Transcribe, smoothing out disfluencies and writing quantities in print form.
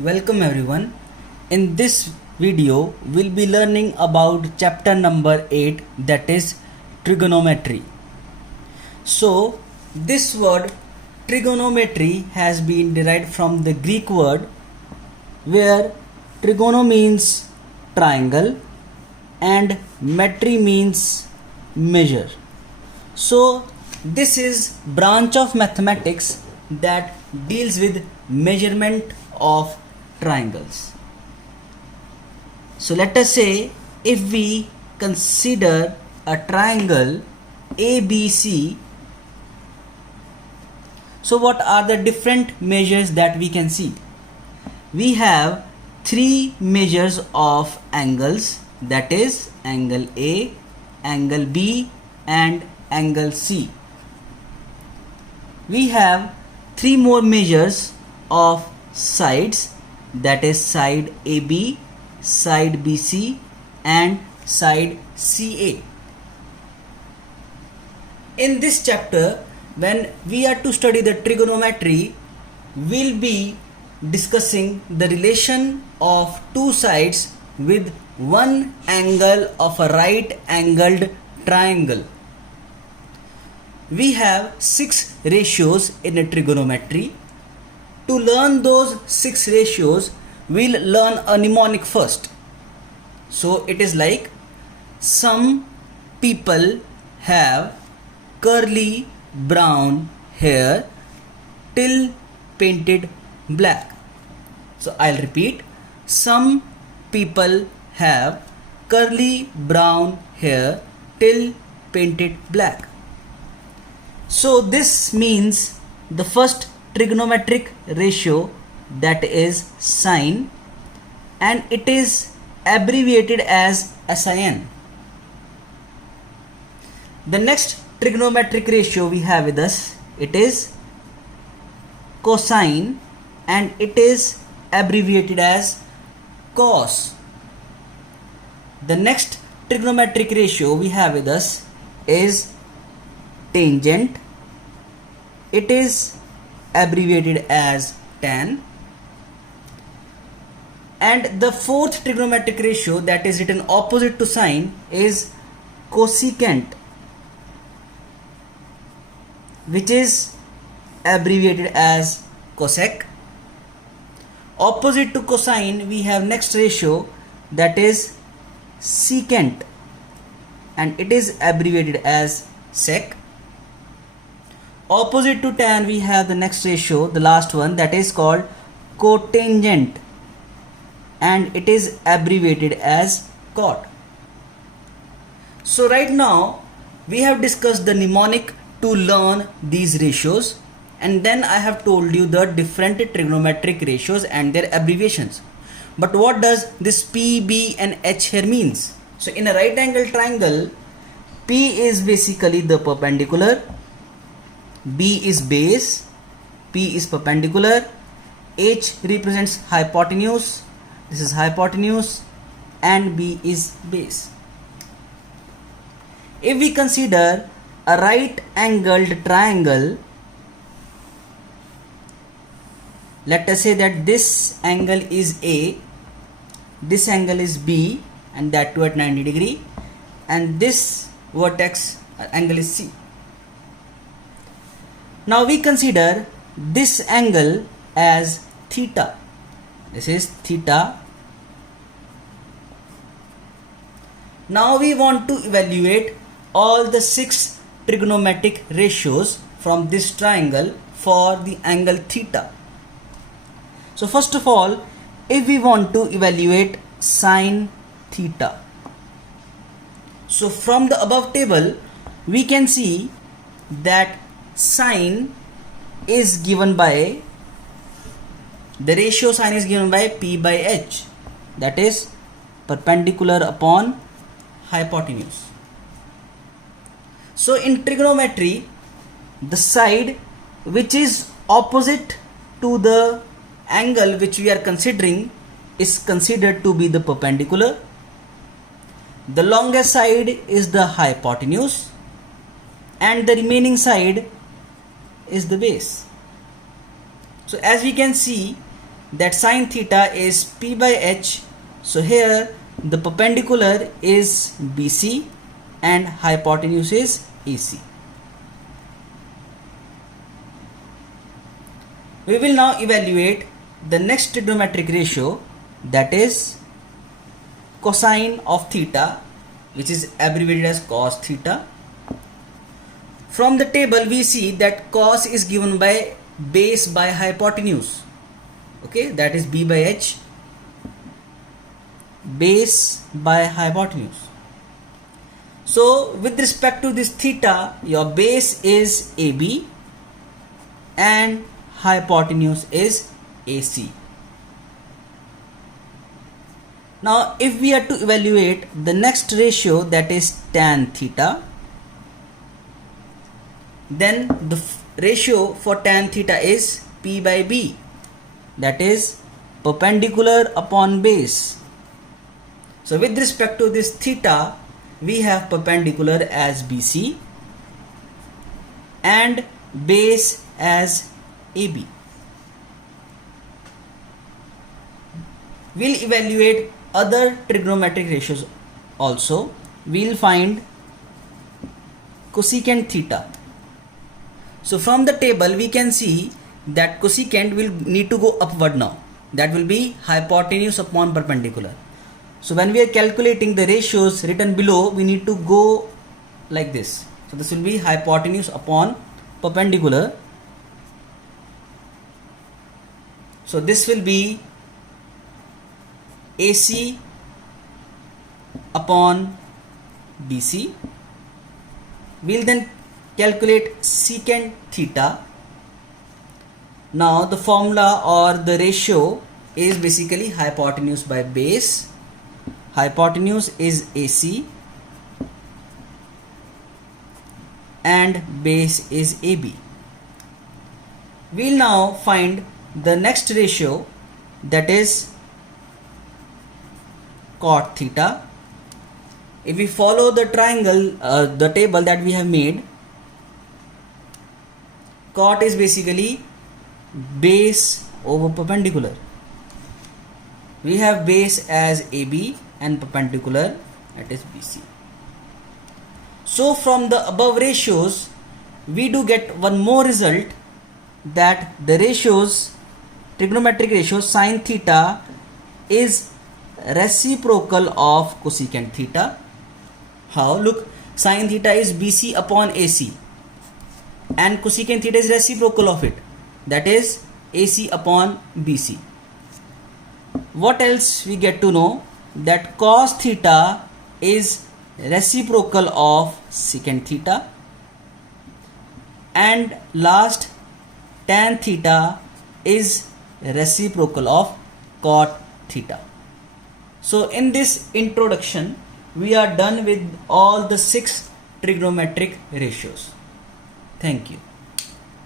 Welcome everyone. In this video, we'll be learning about chapter number 8, that is trigonometry. So, this word trigonometry has been derived from the Greek word where trigono means triangle and metry means measure. So, this is branch of mathematics that deals with measurement of triangles. So let us say if we consider a triangle ABC, so what are the different measures that we can see? We have three measures of angles, that is angle A, angle B and angle C. We have three more measures of sides, that is side AB, side BC and side CA. In this chapter, when we are to study the trigonometry, we'll be discussing the relation of two sides with one angle of a right angled triangle. We have 6 ratios in a trigonometry. To learn those 6 ratios, we'll learn a mnemonic first. So it is like some people have curly brown hair till painted black. So I'll repeat, some people have curly brown hair till painted black. So this means the first trigonometric ratio, that is sine, and it is abbreviated as SIN. The next trigonometric ratio we have with us, it is cosine and it is abbreviated as cos. The next trigonometric ratio we have with us is tangent. It is abbreviated as tan. And the fourth trigonometric ratio that is written opposite to sine is cosecant, which is abbreviated as cosec. Opposite to cosine, we have next ratio, that is secant, and it is abbreviated as sec. Opposite to tan, we have the next ratio, the last one, that is called cotangent, and it is abbreviated as cot. So right now we have discussed the mnemonic to learn these ratios, and then I have told you the different trigonometric ratios and their abbreviations. But what does this P, B and H here means? So in a right angle triangle, P is basically the perpendicular, B is base, P is perpendicular, H represents hypotenuse, this is hypotenuse, and B is base. If we consider a right angled triangle, let us say that this angle is A, this angle is B, and that too at 90 degree, and this vertex angle is C. Now we consider this angle as theta. This is theta. Now we want to evaluate all the 6 trigonometric ratios from this triangle for the angle theta. So first of all, if we want to evaluate sine theta, so from the above table we can see that sine is given by, the ratio sine is given by P by H, that is perpendicular upon hypotenuse. So in trigonometry, the side which is opposite to the angle which we are considering is considered to be the perpendicular. The longest side is the hypotenuse and the remaining side is the base. So as we can see that sine theta is P by H. So here the perpendicular is BC and hypotenuse is AC. We will now evaluate the next trigonometric ratio, that is cosine of theta, which is abbreviated as cos theta. From the table we see that cos is given by base by hypotenuse. Okay, that is B by H, base by hypotenuse. So with respect to this theta, your base is AB and hypotenuse is AC. Now if we are to evaluate the next ratio, that is tan theta, then the ratio for tan theta is P by B, that is perpendicular upon base. So with respect to this theta, we have perpendicular as BC and base as AB. We'll evaluate other trigonometric ratios also. We'll find cosecant theta. So from the table we can see that cosecant will need to go upward now. That will be hypotenuse upon perpendicular. So when we are calculating the ratios written below, we need to go like this. So this will be hypotenuse upon perpendicular. So this will be AC upon BC. We'll then calculate secant theta. Now the formula or the ratio is basically hypotenuse by base. Hypotenuse is AC and base is AB. We'll now find the next ratio, that is cot theta. If we follow the triangle, the table that we have made, cot is basically base over perpendicular. We have base as AB and perpendicular, that is BC. So from the above ratios, we do get one more result, that the ratios, trigonometric ratio sine theta is reciprocal of cosecant theta. How? Look, sine theta is BC upon AC and cosecant theta is reciprocal of it, that is AC upon BC. What else we get to know? That cos theta is reciprocal of secant theta, and last tan theta is reciprocal of cot theta. So in this introduction, we are done with all the 6 trigonometric ratios. Thank you.